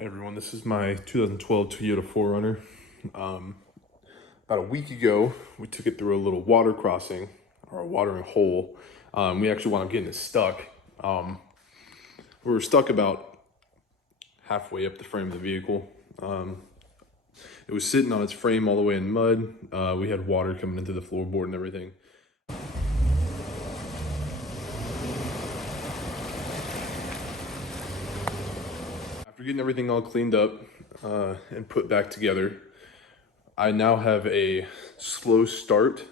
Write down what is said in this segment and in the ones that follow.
Hey everyone, this is my 2012 Toyota 4Runner. About a week ago, we took it through a little water crossing, or a watering hole. We actually wound up getting it stuck. We were stuck about halfway up the frame of the vehicle. It was sitting on its frame all the way in mud. We had water coming into the floorboard and everything. After getting everything all cleaned up and put back together, I now have a slow start.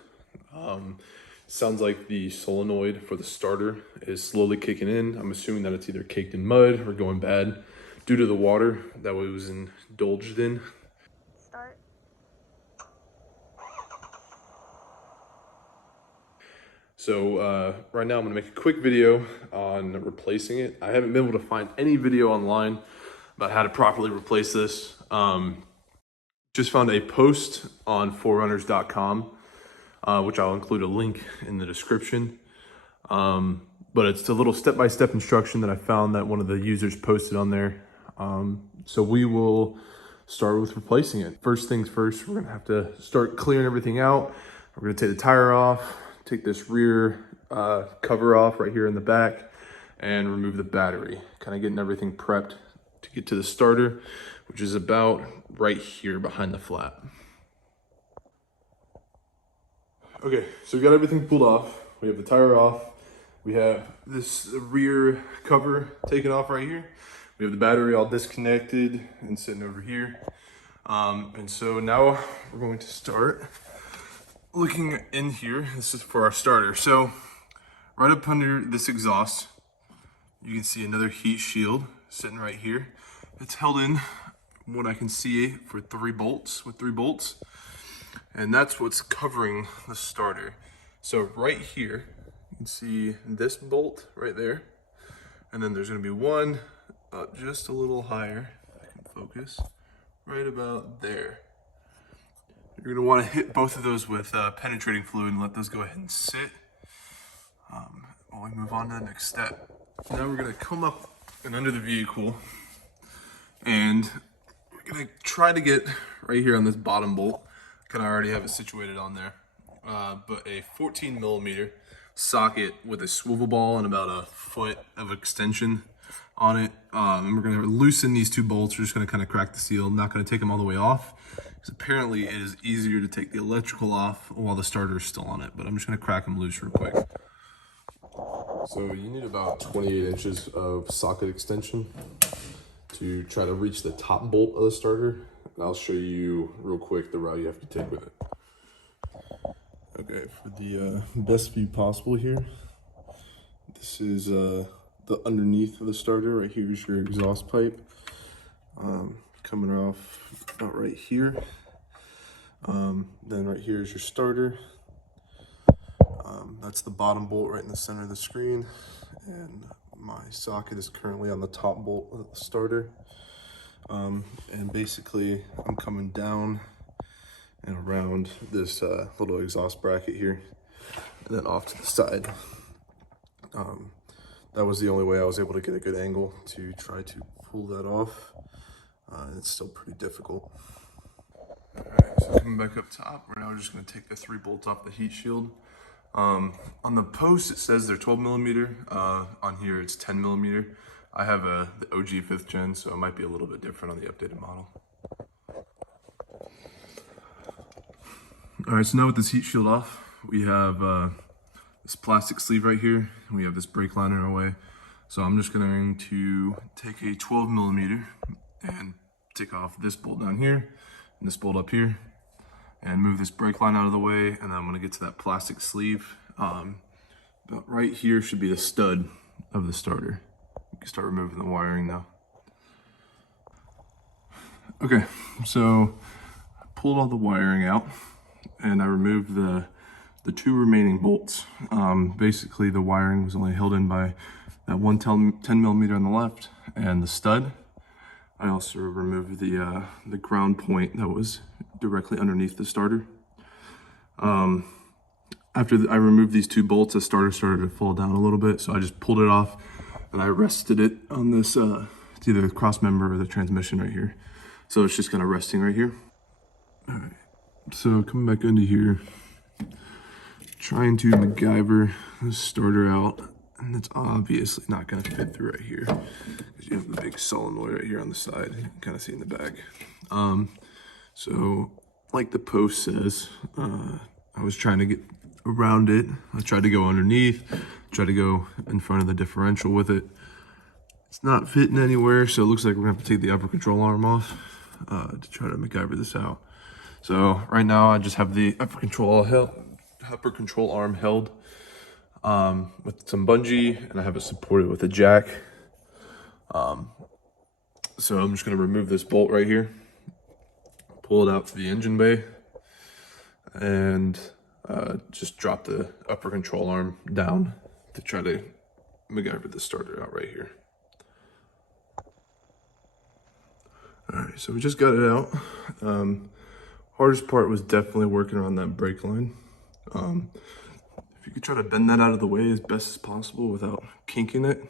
Sounds like the solenoid for the starter is slowly kicking in. I'm assuming that it's either caked in mud or going bad due to the water that it was indulged in. Start. So right now I'm gonna make a quick video on replacing it. I haven't been able to find any video online about how to properly replace this. Just found a post on 4runners.com, which I'll include a link in the description. But it's a little step-by-step instruction that I found that one of the users posted on there. So we will start with replacing it. First things first, we're gonna have to start clearing everything out. We're gonna take the tire off, take this rear cover off right here in the back, and remove the battery. Kind of getting everything prepped to get to the starter, which is about right here behind the flat. Okay, so we got everything pulled off. We have the tire off. We have this rear cover taken off right here. We have the battery all disconnected and sitting over here. And so now we're going to start looking in here. This is for our starter. So right up under this exhaust, you can see another heat shield sitting right here. It's held in, what I can see, for 3 bolts, with 3 bolts. And that's what's covering the starter. So right here, you can see this bolt right there. And then there's gonna be one up just a little higher, if I can focus, right about there. You're gonna wanna hit both of those with penetrating fluid and let those go ahead and sit while we move on to the next step. Now we're gonna come up and under the vehicle, and we're gonna try to get right here on this bottom bolt. Kind of already have it situated on there, but a 14 millimeter socket with a swivel ball and about a foot of extension on it. And we're gonna loosen these 2 bolts. We're just gonna kind of crack the seal. I'm not gonna take them all the way off, because apparently it is easier to take the electrical off while the starter is still on it, but I'm just gonna crack them loose real quick. So you need about 28 inches of socket extension to try to reach the top bolt of the starter. And I'll show you real quick the route you have to take with it. Okay, for the best view possible here, this is the underneath of the starter. Right here is your exhaust pipe, coming off about right here. Then right here is your starter. That's the bottom bolt right in the center of the screen, and my socket is currently on the top bolt of the starter. And basically I'm coming down and around this little exhaust bracket here, and then off to the side. That was the only way I was able to get a good angle to try to pull that off. It's still pretty difficult. Alright, so coming back up top, we're now just going to take the 3 bolts off the heat shield. On the post it says they're 12 millimeter. On here it's 10 millimeter. I have the OG 5th gen, so it might be a little bit different on the updated model. All right, so now with this heat shield off, we have this plastic sleeve right here. We have this brake liner in our way. So I'm just going to take a 12 millimeter and take off this bolt down here and this bolt up here, and move this brake line out of the way. And then I'm gonna get to that plastic sleeve. But right here should be the stud of the starter. You can start removing the wiring now. Okay, so I pulled all the wiring out and I removed the 2 remaining bolts. Basically the wiring was only held in by that 10 millimeter on the left and the stud. I also removed the ground point that was directly underneath the starter. After I removed these 2 bolts, the starter started to fall down a little bit, so I just pulled it off and I rested it on this It's either the cross member or the transmission right here. So it's just kind of resting right here. All right, so coming back into here, trying to MacGyver the starter out, and it's obviously not going to fit through right here because you have the big solenoid right here on the side. You can kind of see in the back. So like the post says, I was trying to get around it. I tried to go underneath, tried to go in front of the differential with it. It's not fitting anywhere, so it looks like we're gonna have to take the upper control arm off to try to MacGyver this out. So right now I just have the upper control arm held with some bungee, and I have it supported with a jack. So I'm just gonna remove this bolt right here, pull it out for the engine bay, and just drop the upper control arm down to try to MacGyver the starter out right here. All right, so we just got it out. Hardest part was definitely working around that brake line. If you could try to bend that out of the way as best as possible without kinking it,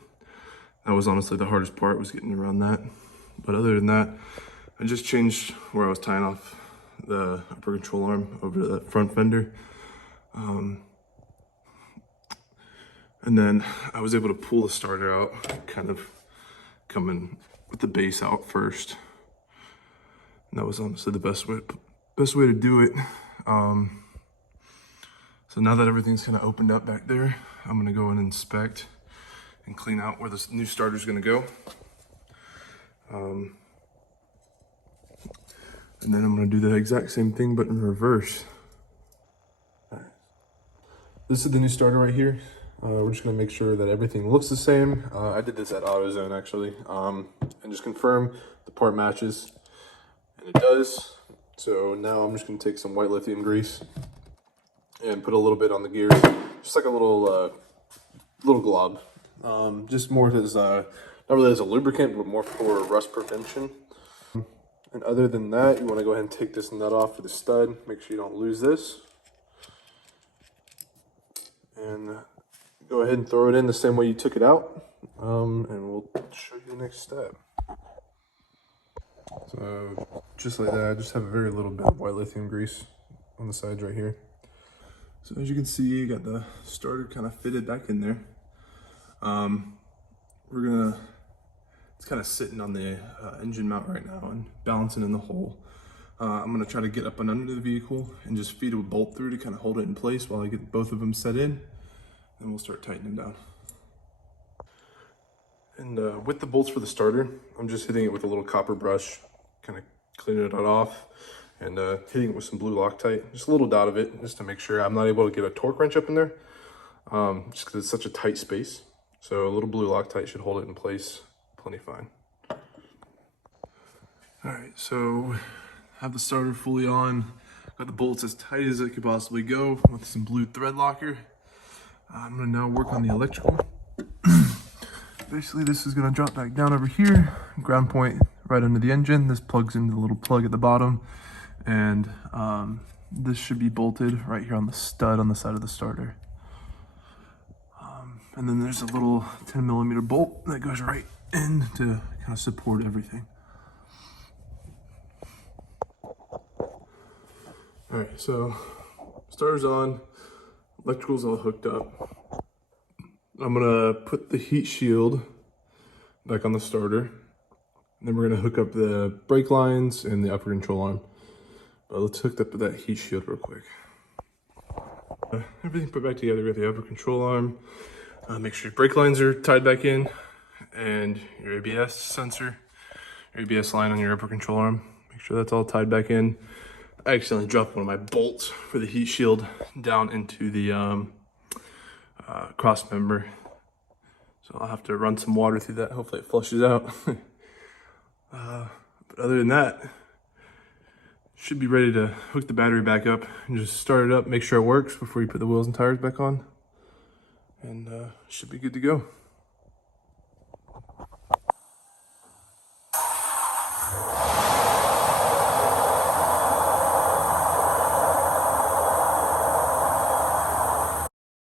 that was honestly the hardest part, was getting around that. But other than that, I just changed where I was tying off the upper control arm over to that front fender. And then I was able to pull the starter out, kind of coming with the base out first. And that was honestly the best way to do it. So now that everything's kind of opened up back there, I'm gonna go and inspect and clean out where this new starter's gonna go. And then I'm gonna do the exact same thing, but in reverse. All right. This is the new starter right here. We're just gonna make sure that everything looks the same. I did this at AutoZone actually, and just confirm the part matches, and it does. So now I'm just gonna take some white lithium grease and put a little bit on the gears, just like a little glob, just more as not really as a lubricant, but more for rust prevention. And other than that, you want to go ahead and take this nut off for the stud. Make sure you don't lose this. And go ahead and throw it in the same way you took it out. And we'll show you the next step. So just like that, I just have a very little bit of white lithium grease on the sides right here. So as you can see, you got the starter kind of fitted back in there. It's kind of sitting on the engine mount right now and balancing in the hole. I'm gonna try to get up and under the vehicle and just feed a bolt through to kind of hold it in place while I get both of them set in, and we'll start tightening them down. And with the bolts for the starter, I'm just hitting it with a little copper brush, kind of cleaning it off, and hitting it with some blue Loctite, just a little dot of it, just to make sure I'm not able to get a torque wrench up in there, just because it's such a tight space. So a little blue Loctite should hold it in place plenty fine. All right, so have the starter fully on, got the bolts as tight as it could possibly go with some blue thread locker. I'm gonna now work on the electrical. Basically, this is gonna drop back down over here, ground point right under the engine. This plugs into the little plug at the bottom, and this should be bolted right here on the stud on the side of the starter. And then there's a little 10mm bolt that goes right in to kind of support everything. All right, so starter's on, electrical's all hooked up. I'm gonna put the heat shield back on the starter, and then we're gonna hook up the brake lines and the upper control arm. But let's hook up to that heat shield real quick. Everything put back together with the upper control arm. Make sure your brake lines are tied back in, and your ABS sensor, your ABS line on your upper control arm. Make sure that's all tied back in. I accidentally dropped one of my bolts for the heat shield down into the cross member. So I'll have to run some water through that. Hopefully it flushes out. But other than that, should be ready to hook the battery back up and just start it up, make sure it works before you put the wheels and tires back on. And should be good to go.